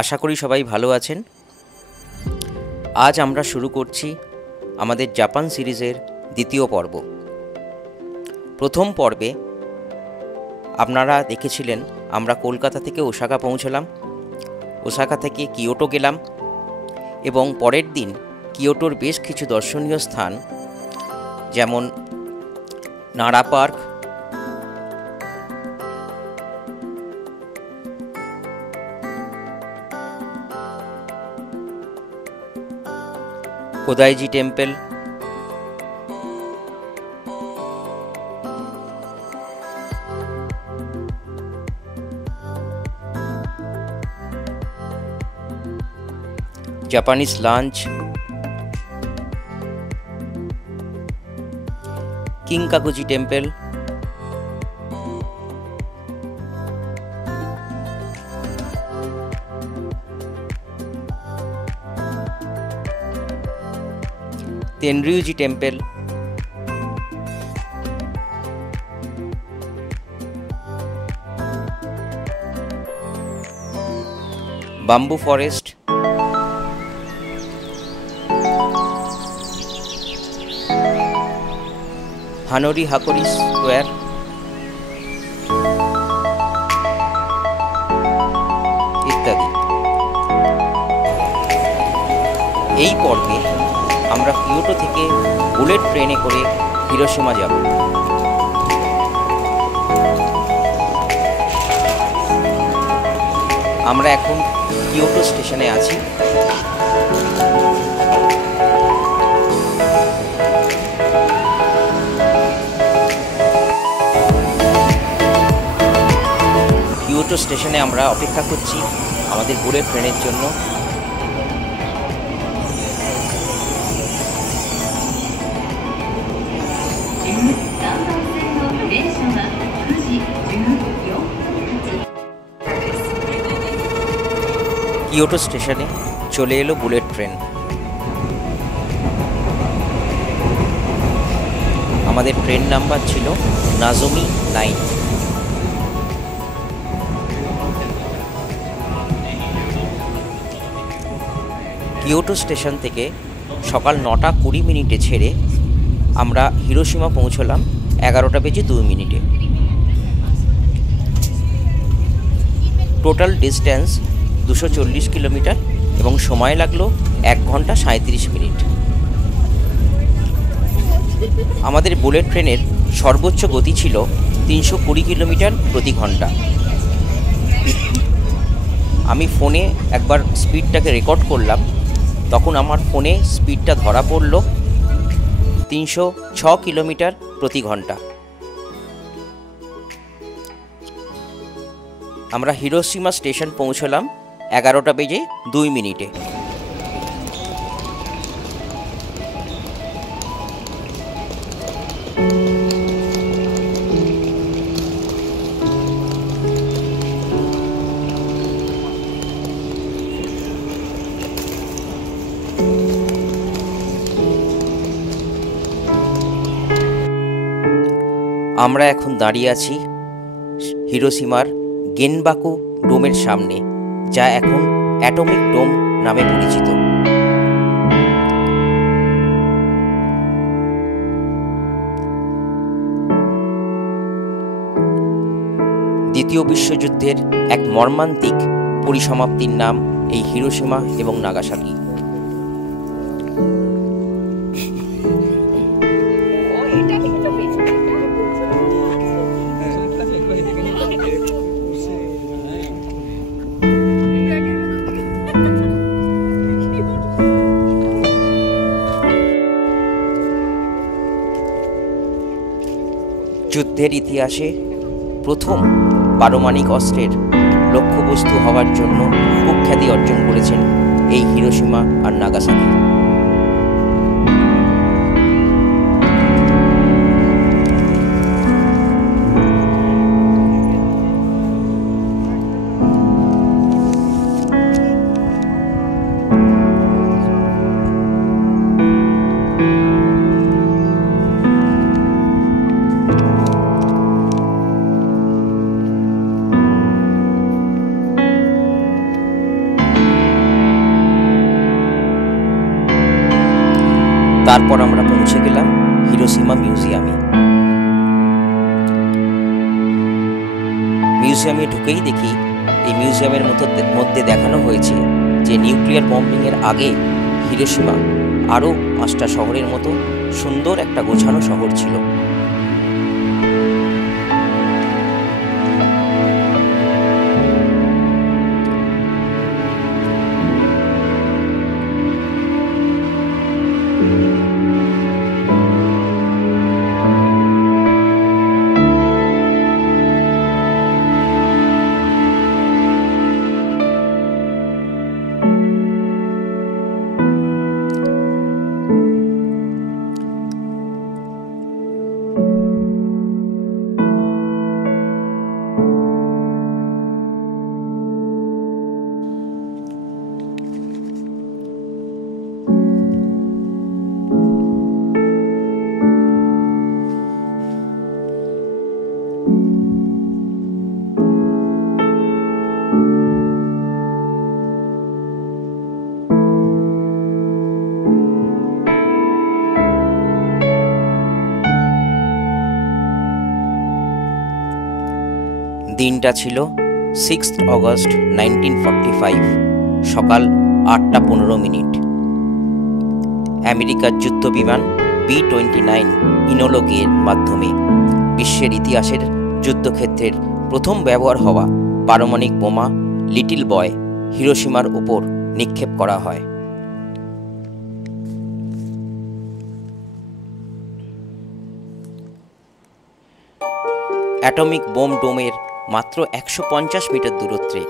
আশা করি সবাই ভালো আছেন। আজ আমরা শুরু করছি আমাদের জাপান সিরিজের দ্বিতীয় পর্ব। প্রথম পর্বে আপনারা দেখেছিলেন আমরা কলকাতা থেকে ওসাকা পৌঁছলাম, ওসাকা থেকে কিয়োটো গেলাম এবং পরের দিন কিয়োটোর বেশ কিছু দর্শনীয় স্থান যেমন Nara park, Kodaiji temple, Japanese lunch, Kinkakuji temple, Tenryuji temple, bamboo forest, Hanori Hakori square, ইত্যাদি। এই পর্বে আমরা কিয়োটো থেকে বুলেট ট্রেনে করে হিরোশিমা যাব। আমরা এখন কিয়োটো স্টেশনে আছি। কিয়োটো স্টেশনে আমরা অপেক্ষা করছি আমাদের বুলেট ট্রেনের জন্য। কিয়োটো স্টেশনে চলে এলো বুলেট ট্রেন। আমাদের ট্রেন নাম্বার ছিল নাজোমি 9। কিয়োটো স্টেশন থেকে সকাল 9টা 20 মিনিটে ছেড়ে আমরা হিরোশিমা পৌঁছলাম 11টা বেজে 2 মিনিটে। টোটাল ডিস্ট্যান্স 240 কিলোমিটার এবং সময় লাগলো 1 ঘন্টা 37 মিনিট। আমাদের বুলেট ট্রেনের সর্বোচ্চ গতি ছিল 320 কিলোমিটার প্রতি ঘন্টা। আমি ফোনে একবার স্পিডটাকে রেকর্ড করলাম, তখন আমার ফোনে স্পিডটা ধরা পড়ল 306 কিলোমিটার প্রতি ঘন্টা। আমরা হিরোশিমা স্টেশন পৌঁছলাম 11টা বেজে 2 মিনিটে। আমরা এখন দাঁড়িয়ে আছি হিরোশিমার গেনবাকু ডোমের সামনে, যা এখন অ্যাটমিক ডোম নামে পরিচিত। দ্বিতীয় বিশ্বযুদ্ধের এক মর্মান্তিক পরিসমাপ্তির নাম এই হিরোশিমা এবং নাগাসাকি। যুদ্ধের ইতিহাসে প্রথম পারমাণবিক অস্ত্রের লক্ষ্যবস্তু হওয়ার জন্য কুখ্যাতি অর্জন করেছেন এই হিরোশিমা আর নাগাসাকি। তারপর আমরা পৌঁছে গেলাম হিরোশিমা মিউজিয়ামে। মিউজিয়ামে ঢুকেই দেখি এই মিউজিয়ামের মধ্যে দেখানো হয়েছে যে নিউক্লিয়ার বম্বিংয়ের আগে হিরোশিমা আরও 5টা শহরের মতো সুন্দর একটা গোছানো শহর ছিল। দিনটা ছিল 6 অগস্ট 1945, সকাল 8:15। আমেরিকার যুদ্ধ বিমান B-29 ইনোলোগের মাধ্যমে বিশ্বের ইতিহাসের যুদ্ধক্ষেত্রের প্রথম ব্যবহার হওয়া পারমাণবিক বোমা লিটল বয় হিরোশিমার উপর নিক্ষেপ করা হয়। অ্যাটমিক বোম ডোমের মাত্র 150 মিটার দূরত্বে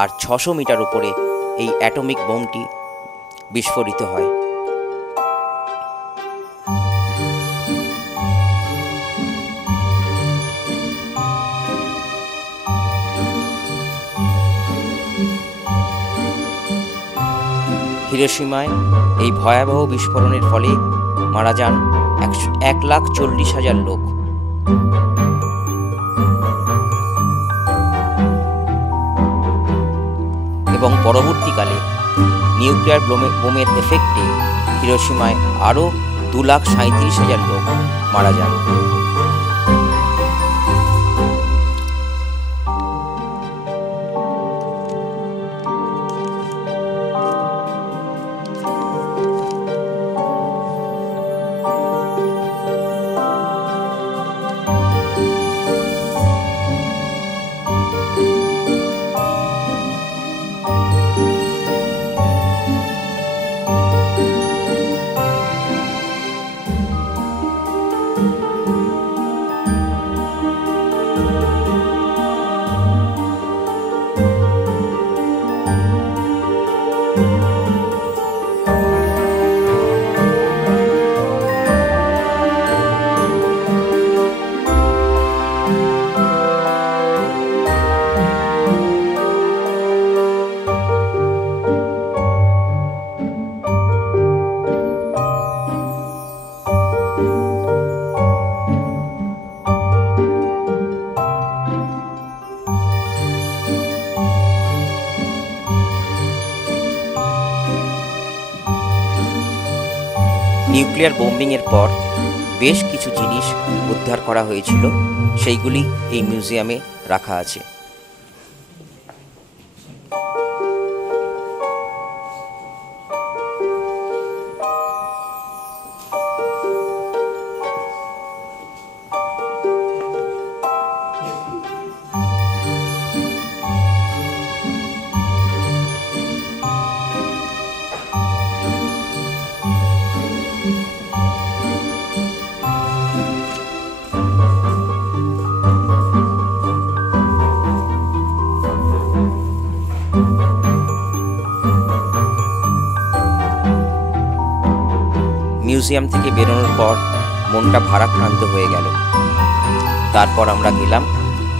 আর 600 মিটার উপরে এই অ্যাটমিক বোমটি বিস্ফোরিত হয়। হিরোশিমায় এই ভয়াবহ বিস্ফোরণের ফলে মারা যান 1,40,000 লোক। এবং পরবর্তীকালে নিউক্লিয়ার বোমের এফেক্টে হিরোশিমায় আরও 2,37,000 লোক মারা যান। নিউক্লিয়ার বোম্বিংয়ের পর বেশ কিছু জিনিস উদ্ধার করা হয়েছিল, সেইগুলি এই মিউজিয়ামে রাখা আছে। মিউজিয়াম থেকে বেরোনোর পর মনটা ভারাক্রান্ত হয়ে গেল। তারপর আমরা গেলাম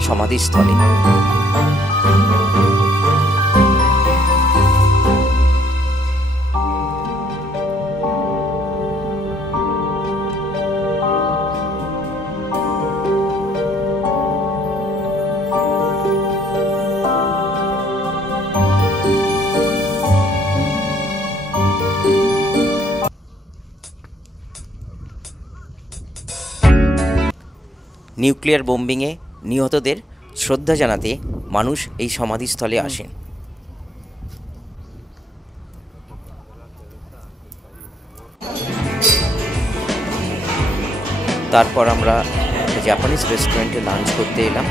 সমাধিস্থলে। নিউক্লিয়ার বোম্বিংয়ে নিহতদের শ্রদ্ধা জানাতে মানুষ এই সমাধিস্থলে আসেন। তারপর আমরা জাপানিজ রেস্টুরেন্টে লাঞ্চ করতে এলাম।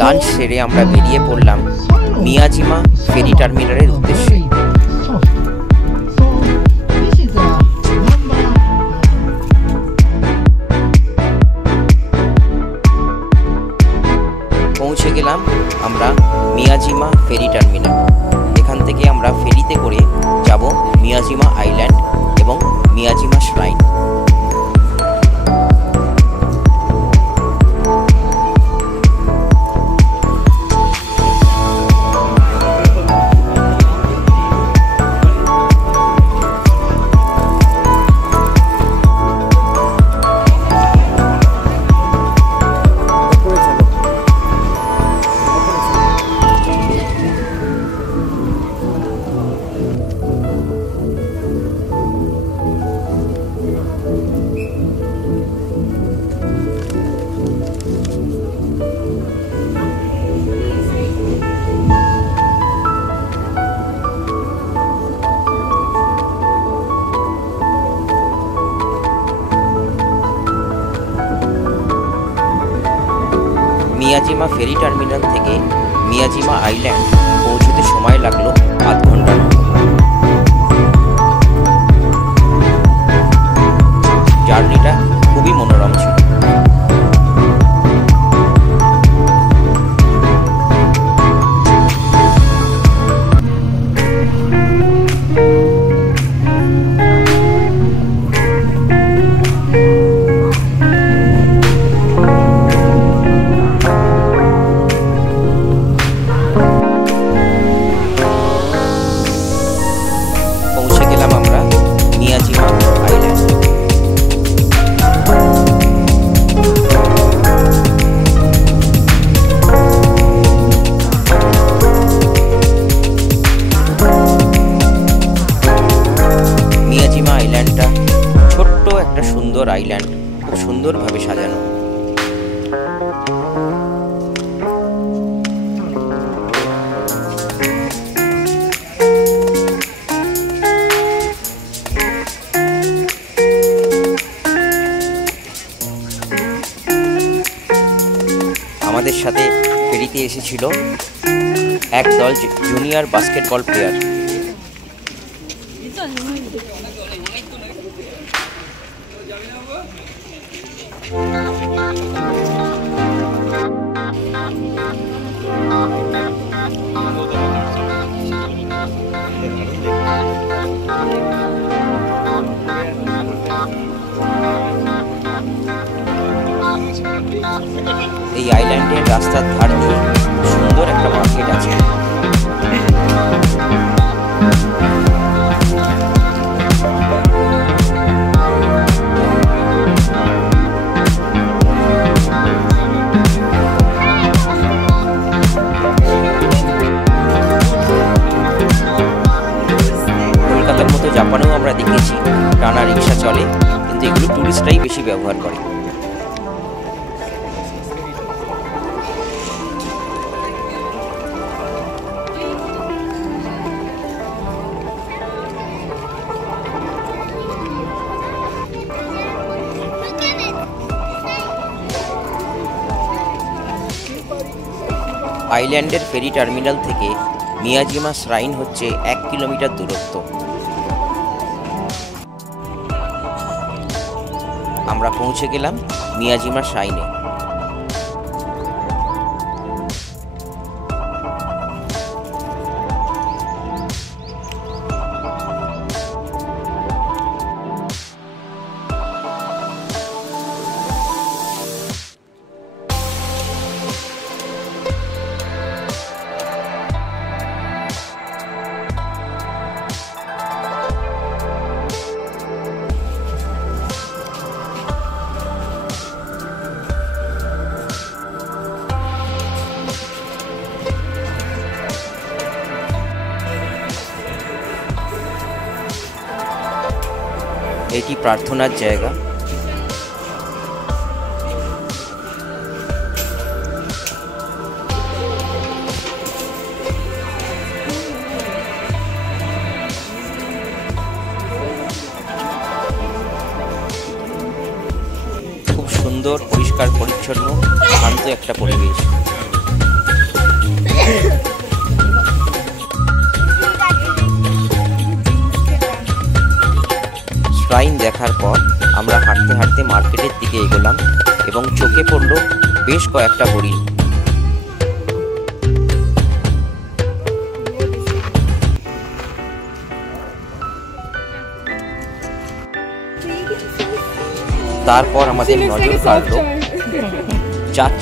লাঞ্চ সেরে আমরা বেরিয়ে পড়লাম মিয়াজিমা ফেরি টার্মিনালের উদ্দেশ্যে। পৌঁছে গেলাম আমরা মিয়াজিমা ফেরি টার্মিনাল। এখান থেকে আমরা ফেরিতে করে যাব মিয়াজিমা আইল্যান্ড এবং মিয়াজিমা শ্রাইন। মিয়াজিমা ফেরি টার্মিনাল থেকে মিয়াজিমা আইল্যান্ড পৌঁছতে সময় লাগলো আধ ঘন্টার মতো। জার্নিটা খুবই মনোরম ছিল। আইল্যান্ড খুব সুন্দরভাবে সাজানো। আমাদের সাথে ফেরিতে এসেছিল একদল জুনিয়র বাস্কেটবল প্লেয়ার। এই আইল্যান্ডের রাস্তার ধার দিয়ে সুন্দর একটা মার্কেট আছে। কলকাতার মতো জাপানেও আমরা দেখেছি টানা রিক্সা চলে, কিন্তু এগুলো টুরিস্টরাই বেশি ব্যবহার করে। আইল্যান্ডের ফেরি টার্মিনাল থেকে মিয়াজিমা শ্রাইন হচ্ছে 1 কিলোমিটার দূরত্ব। আমরা পৌঁছে গেলাম মিয়াজিমা শ্রাইনে। এটি প্রার্থনার জায়গা। খুব সুন্দর, পরিষ্কার পরিচ্ছন্ন, শান্ত একটা পরিবেশ। শ্রাইন দেখার পর আমরা হাঁটতে হাঁটতে মার্কেটের দিকে এগোলাম এবং চোখে পড়ল বেশ কয়েকটা হরিণ। তারপর আমাদের নজর কাড়ল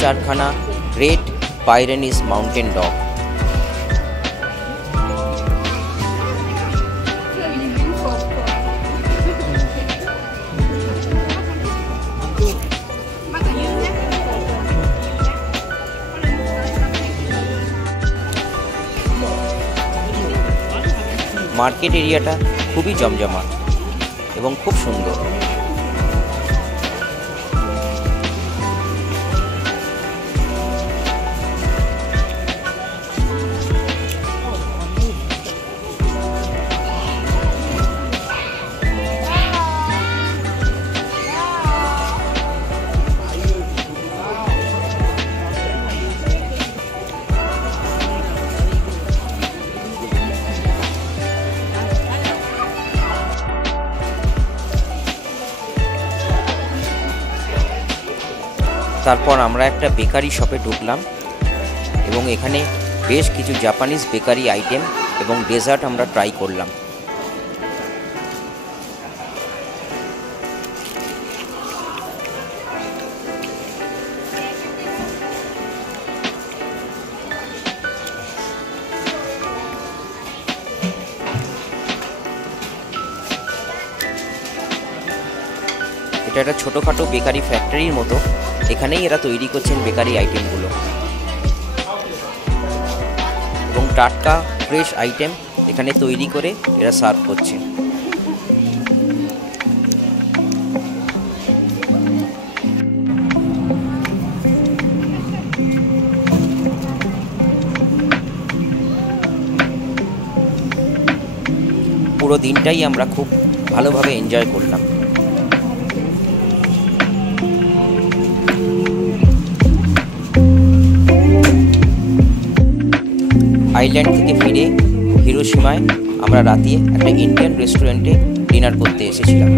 চারখানা গ্রেট পাইরেনিস মাউন্টেন ডগ। মার্কেট এরিয়াটা খুবই জমজমাট এবং খুব সুন্দর। তারপর আমরা একটা বেকারি শপে ঢুকলাম এবং এখানে বেশ কিছু জাপানিজ বেকারি আইটেম এবং ডেজার্ট আমরা ট্রাই করলাম। এটা একটা ছোটোখাটো বেকারি ফ্যাক্টরির মতো, এখানেই এরা তৈরি করছেন বেকারি আইটেমগুলো এবং টাটকা ফ্রেশ আইটেম এখানে তৈরি করে এরা সার্ভ করছে। পুরো দিনটাই আমরা খুব ভালোভাবে এনজয় করলাম। আইল্যান্ড থেকে ফিরে হিরোশিমায় আমরা রাতে একটা ইন্ডিয়ান রেস্টুরেন্টে ডিনার করতে এসেছিলাম।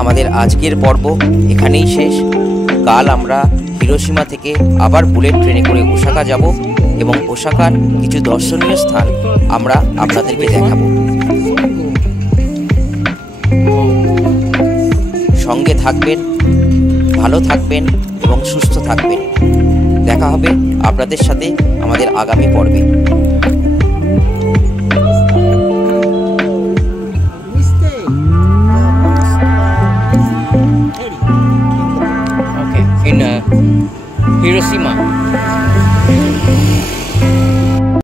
আমাদের আজকের পর্ব এখানেই শেষ। কাল আমরা হিরোশিমা থেকে আবার বুলেট ট্রেনে করে ওসাকা যাব এবং ওসাকার কিছু দর্শনীয় স্থান আমরা আপনাদেরকে দেখাবো। সঙ্গে থাকবেন, ভালো থাকবেন এবং সুস্থ থাকবেন। দেখা হবে আপনাদের সাথে আমাদের আগামী পর্বে। Okay, in Hiroshima.